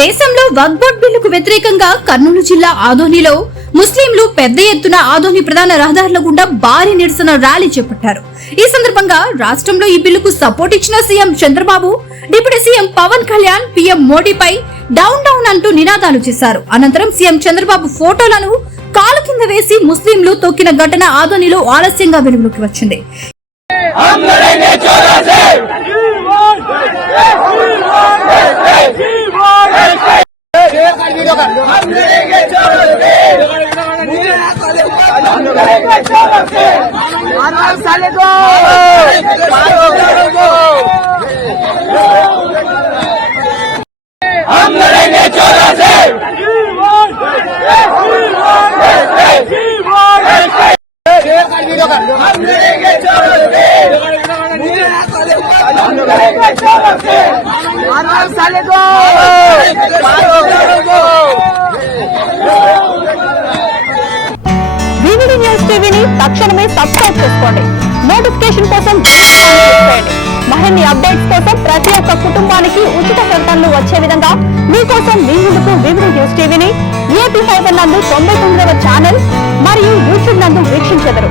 దేశంలో వక్ఫ్ బోర్డు బిల్లుకు వ్యతిరేకంగా కర్నూలు జిల్లా ఆదోనిలో ముస్లింలు పెద్ద ఎత్తున ఆదోని ప్రధాన రహదారుల గుండా భారీ నిరసన ర్యాలీ చేపట్టారు. ఈ సందర్భంగా రాష్ట్రంలో ఈ బిల్లుకు సపోర్ట్ ఇచ్చిన CM Chandrababu, deputy CM Pawan Kalyan PM మోడీపై డౌన్ డౌన్ అంటూ నినాదాలు చేశారు. అనంతరం సీఎం చంద్రబాబు ఫోటోలను కాలు కింద వేసి ముస్లింలు తొక్కిన ఘటన ఆదోనిలో ఆలస్యంగా వెలుగులోకి వచ్చింది. వివిడి న్యూస్ టీవీని తక్షణమే సబ్స్క్రైబ్ చేసుకోండి. నోటిఫికేషన్ కోసం మరిన్ని అప్డేట్స్ కోసం ప్రతి ఒక్క కుటుంబానికి ఉచిత ప్రకటనలు వచ్చే విధంగా మీకోసం మీ ముందుకు వివిడి న్యూస్ టీవీని ఏపీ 5 నందు 99వ ఛానల్ మరియు యూట్యూబ్ నందు వీక్షించెదరు.